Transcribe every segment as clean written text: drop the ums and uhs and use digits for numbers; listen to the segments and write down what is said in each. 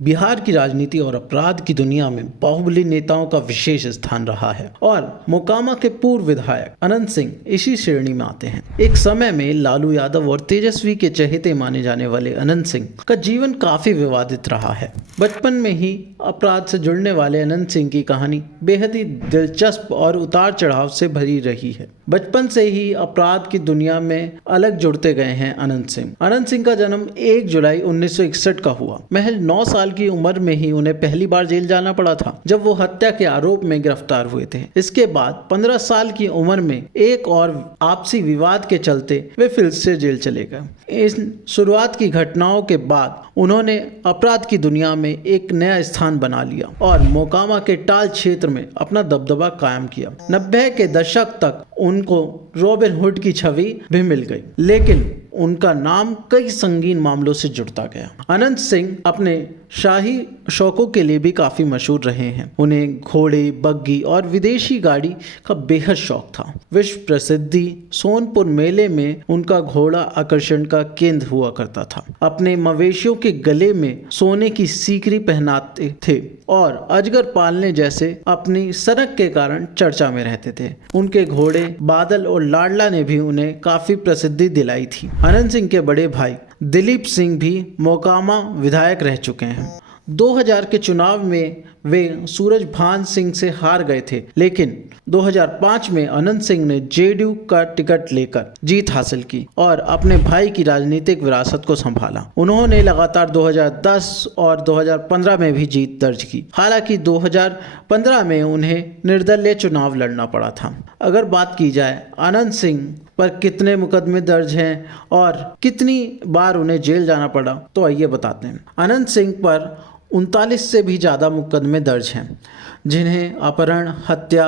बिहार की राजनीति और अपराध की दुनिया में बाहुबली नेताओं का विशेष स्थान रहा है और मोकामा के पूर्व विधायक अनंत सिंह इसी श्रेणी में आते हैं। एक समय में लालू यादव और तेजस्वी के चहेते माने जाने वाले अनंत सिंह का जीवन काफी विवादित रहा है। बचपन में ही अपराध से जुड़ने वाले अनंत सिंह की कहानी बेहद ही दिलचस्प और उतार चढ़ाव से भरी रही है। बचपन से ही अपराध की दुनिया में अलग जुड़ते गए हैं अनंत सिंह। अनंत सिंह का जन्म 1 जुलाई 1961 का हुआ। महज 9 साल की उम्र में ही उन्हें पहली बार जेल जाना पड़ा था, जब वो हत्या के आरोप में गिरफ्तार हुए थे। इसके बाद 15 साल की उम्र में एक और आपसी विवाद के चलते वे फिर से जेल चले गए। इस शुरुआत की घटनाओं के बाद उन्होंने अपराध की दुनिया में एक नया स्थान बना लिया और मोकामा के टाल क्षेत्र में अपना दबदबा कायम किया। 90 के दशक तक उनको रॉबिन हुड की छवि भी मिल गई, लेकिन उनका नाम कई संगीन मामलों से जुड़ता गया। अनंत सिंह अपने शाही शौकों के लिए भी काफी मशहूर रहे हैं। उन्हें घोड़े, बग्गी और विदेशी गाड़ी का बेहद शौक था। विश्व प्रसिद्धि सोनपुर मेले में उनका घोड़ा आकर्षण का केंद्र हुआ करता था। अपने मवेशियों के गले में सोने की सीकरी पहनाते थे और अजगर पालने जैसे अपनी सनक के कारण चर्चा में रहते थे। उनके घोड़े बादल और लाडला ने भी उन्हें काफी प्रसिद्धि दिलाई थी। अनंत सिंह के बड़े भाई दिलीप सिंह भी मोकामा विधायक रह चुके हैं। 2000 के चुनाव में वे सूरजभान सिंह से हार गए थे, लेकिन 2005 में अनंत सिंह ने जेडीयू का टिकट लेकर जीत हासिल की और अपने भाई की राजनीतिक विरासत को संभाला। उन्होंने लगातार 2010 और 2015 में भी जीत दर्ज की। हालांकि 2015 में उन्हें निर्दलीय चुनाव लड़ना पड़ा था। अगर बात की जाए अनंत सिंह पर कितने मुकदमे दर्ज हैं और कितनी बार उन्हें जेल जाना पड़ा, तो आइए बताते हैं। अनंत सिंह पर 39 से भी ज़्यादा मुकदमे दर्ज हैं, जिन्हें अपहरण, हत्या,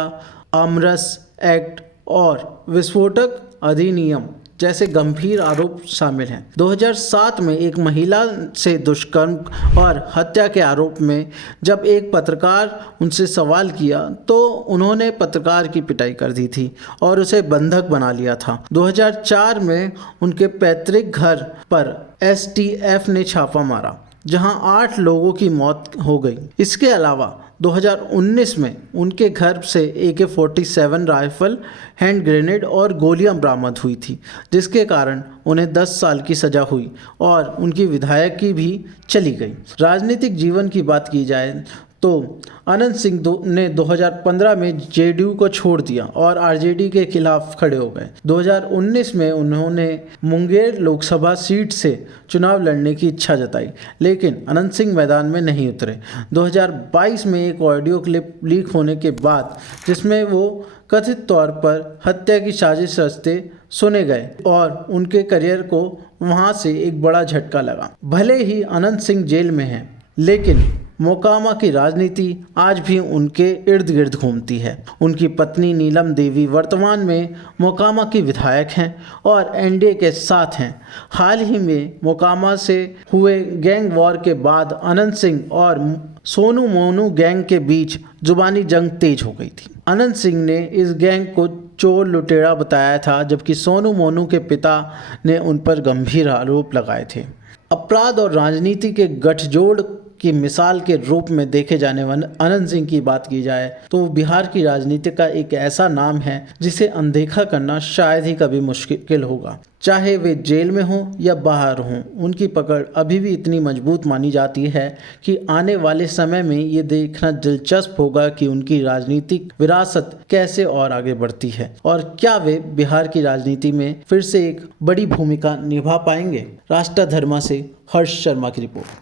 आमरस एक्ट और विस्फोटक अधिनियम जैसे गंभीर आरोप शामिल हैं। 2007 में एक महिला से दुष्कर्म और हत्या के आरोप में जब एक पत्रकार उनसे सवाल किया तो उन्होंने पत्रकार की पिटाई कर दी थी और उसे बंधक बना लिया था। 2004 में उनके पैतृक घर पर एसटीएफ ने छापा मारा, जहां 8 लोगों की मौत हो गई। इसके अलावा 2019 में उनके घर से AK-47 राइफल, हैंड ग्रेनेड और गोलियां बरामद हुई थी, जिसके कारण उन्हें 10 साल की सजा हुई और उनकी विधायकी भी चली गई। राजनीतिक जीवन की बात की जाए तो अनंत सिंह ने 2015 में जेडीयू को छोड़ दिया और आरजेडी के खिलाफ खड़े हो गए। 2019 में उन्होंने मुंगेर लोकसभा सीट से चुनाव लड़ने की इच्छा जताई, लेकिन अनंत सिंह मैदान में नहीं उतरे। 2022 में एक ऑडियो क्लिप लीक होने के बाद, जिसमें वो कथित तौर पर हत्या की साजिश रचते सुने गए और उनके करियर को वहाँ से एक बड़ा झटका लगा। भले ही अनंत सिंह जेल में हैं, लेकिन मोकामा की राजनीति आज भी उनके इर्द गिर्द घूमती है। उनकी पत्नी नीलम देवी वर्तमान में मोकामा की विधायक हैं और एनडीए के साथ हैं। हाल ही में मोकामा से हुए गैंग वॉर के बाद अनंत सिंह और सोनू मोनू गैंग के बीच जुबानी जंग तेज हो गई थी। अनंत सिंह ने इस गैंग को चोर लुटेरा बताया था, जबकि सोनू मोनू के पिता ने उन पर गंभीर आरोप लगाए थे। अपराध और राजनीति के गठजोड़ की मिसाल के रूप में देखे जाने वाले अनंत सिंह की बात की जाए तो बिहार की राजनीति का एक ऐसा नाम है जिसे अनदेखा करना शायद ही कभी मुश्किल होगा। चाहे वे जेल में हों या बाहर हों, उनकी पकड़ अभी भी इतनी मजबूत मानी जाती है कि आने वाले समय में ये देखना दिलचस्प होगा कि उनकी राजनीतिक विरासत कैसे और आगे बढ़ती है और क्या वे बिहार की राजनीति में फिर से एक बड़ी भूमिका निभा पाएंगे। राष्ट्रधर्मा से हर्ष शर्मा की रिपोर्ट।